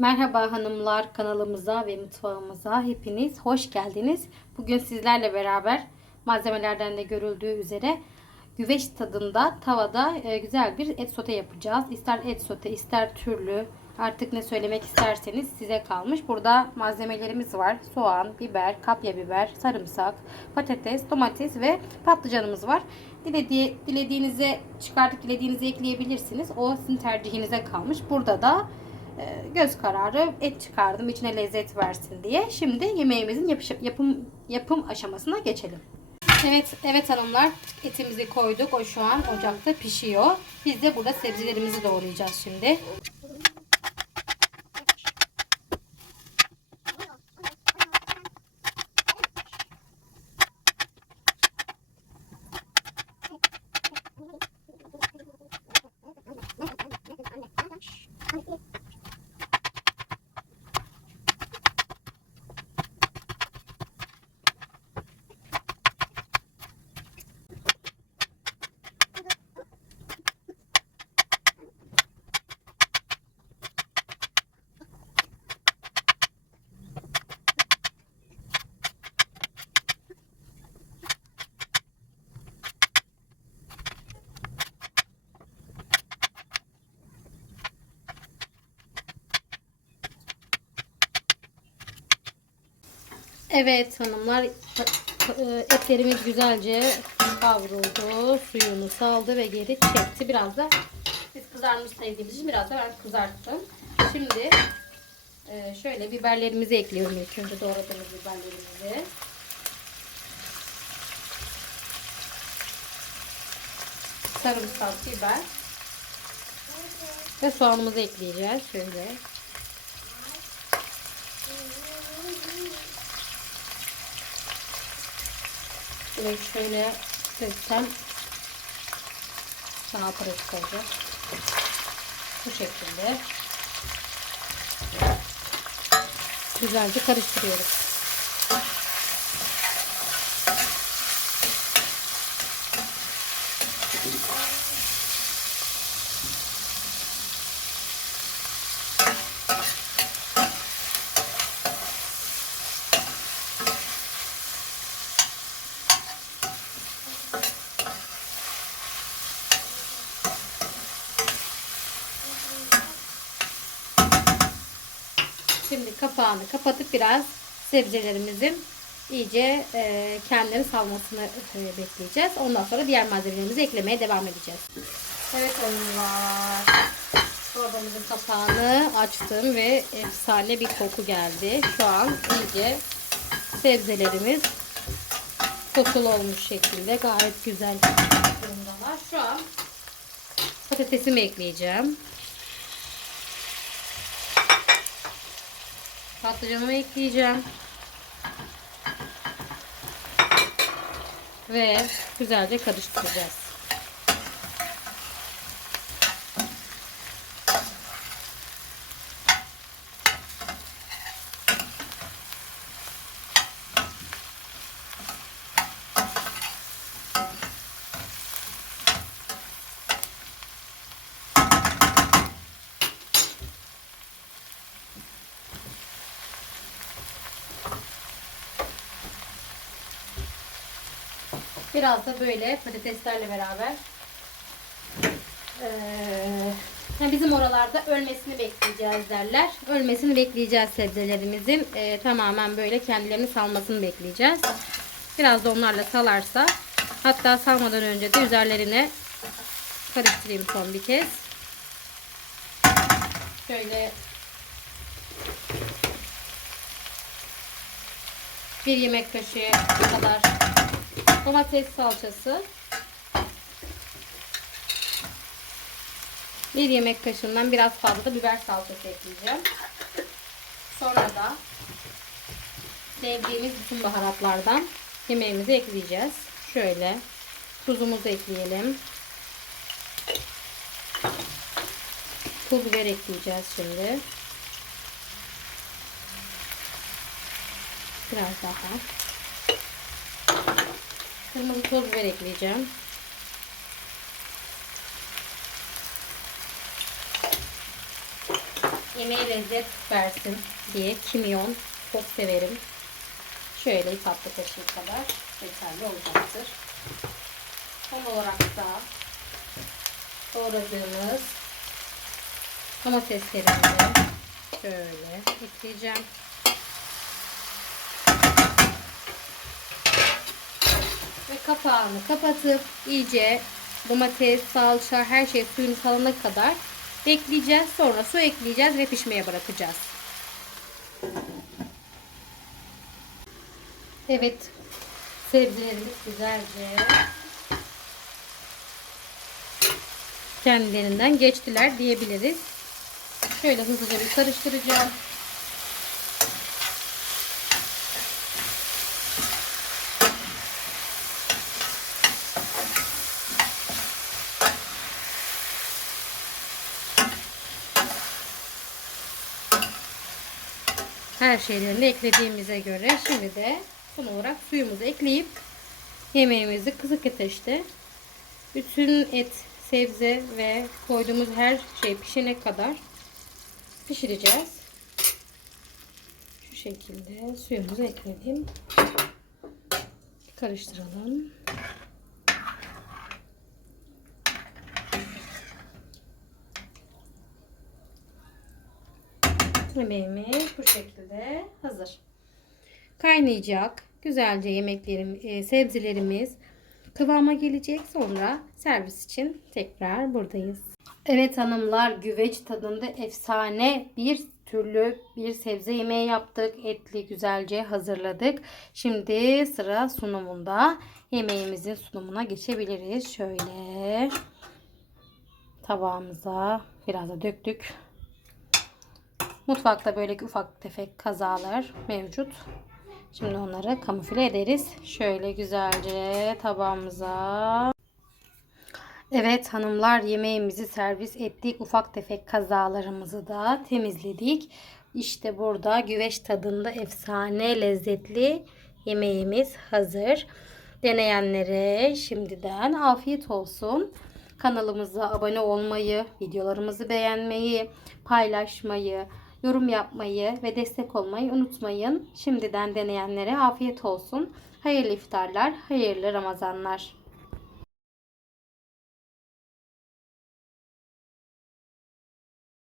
Merhaba hanımlar kanalımıza ve mutfağımıza hepiniz hoş geldiniz. Bugün sizlerle beraber malzemelerden de görüldüğü üzere güveç tadında tavada e, güzel bir et sote yapacağız. İster et sote ister türlü artık ne söylemek isterseniz size kalmış. Burada malzemelerimiz var. Soğan, biber, kapya biber, sarımsak, patates, domates ve patlıcanımız var. Dilediği, dilediğinize çıkartıp dilediğinizi ekleyebilirsiniz. O sizin tercihinize kalmış. Burada da göz kararı et çıkardım içine lezzet versin diye. Şimdi yemeğimizin yapış, yapım yapım aşamasına geçelim. Evet, evet hanımlar etimizi koyduk. O şu an ocakta pişiyor. Biz de burada sebzelerimizi doğrayacağız şimdi. Evet hanımlar e, etlerimiz güzelce kavruldu. Suyunu saldı ve geri çekti. Biraz da biz kızarmış sevdiğimiz için biraz da ben kızarttım. Şimdi e, şöyle biberlerimizi ekliyorum ilk önce doğradığımız biberlerimizi. Sarımsak, biber ve soğanımızı ekleyeceğiz. Şöyle. Şöyle şöyle döksem daha pratik olacak. Bu şekilde. Güzelce karıştırıyoruz. Şimdi kapağını kapatıp biraz sebzelerimizin iyice e, kendini salmasını e, bekleyeceğiz. Ondan sonra diğer malzemelerimizi eklemeye devam edeceğiz. Evet hanımlar. Çorbamızın kapağını açtım ve efsane bir koku geldi. Şu an iyice sebzelerimiz kosul olmuş şekilde gayet güzel durumdalar. Şu an patatesimi ekleyeceğim. Patlıcanımı ekleyeceğim. Ve güzelce karıştıracağız. Biraz da böyle patateslerle beraber ee, bizim oralarda ölmesini bekleyeceğiz derler. Ölmesini bekleyeceğiz sebzelerimizin. Ee, tamamen böyle kendilerini salmasını bekleyeceğiz. Biraz da onlarla salarsa hatta salmadan önce de üzerlerine karıştırayım son bir kez. Şöyle bir yemek kaşığı kadar domates salçası, bir yemek kaşığından biraz fazla da biber salçası ekleyeceğim. Sonra da sevdiğimiz bütün baharatlardan yemeğimizi ekleyeceğiz. Şöyle tuzumuzu ekleyelim. Pul biber ekleyeceğiz şimdi. Biraz daha. Kırmızı toz biber ekleyeceğim. Yemeğe lezzet versin diye kimyon çok severim. Şöyle tatlı kaşığı kadar yeterli olacaktır. Son olarak da doğradığımız domateslerimizi şöyle ekleyeceğim. Kapağını kapatıp iyice domates, salça, her şey suyunu salana kadar bekleyeceğiz. Sonra su ekleyeceğiz ve pişmeye bırakacağız. Evet. Sebzelerimiz güzelce kendilerinden geçtiler diyebiliriz. Şöyle hızlıca bir karıştıracağım. Her şeylerini eklediğimize göre şimdi de son olarak suyumuzu ekleyip yemeğimizi kısık ateşte bütün et, sebze ve koyduğumuz her şey pişene kadar pişireceğiz. Şu şekilde suyumuzu ekledim. Karıştıralım. Yemeğimiz bu şekilde hazır. Kaynayacak. Güzelce yemeklerim, e, sebzelerimiz kıvama gelecek. Sonra servis için tekrar buradayız. Evet hanımlar güveç tadında efsane bir türlü bir sebze yemeği yaptık. Etli güzelce hazırladık. Şimdi sıra sunumunda. Yemeğimizin sunumuna geçebiliriz. Şöyle tabağımıza biraz da döktük. Mutfakta böyle ufak tefek kazalar mevcut. Şimdi onları kamufle ederiz. Şöyle güzelce tabağımıza. Evet hanımlar yemeğimizi servis ettik. Ufak tefek kazalarımızı da temizledik. İşte burada güveç tadında efsane lezzetli yemeğimiz hazır. Deneyenlere şimdiden afiyet olsun. Kanalımıza abone olmayı, videolarımızı beğenmeyi, paylaşmayı, yorum yapmayı ve destek olmayı unutmayın. Şimdiden deneyenlere afiyet olsun. Hayırlı iftarlar, hayırlı Ramazanlar.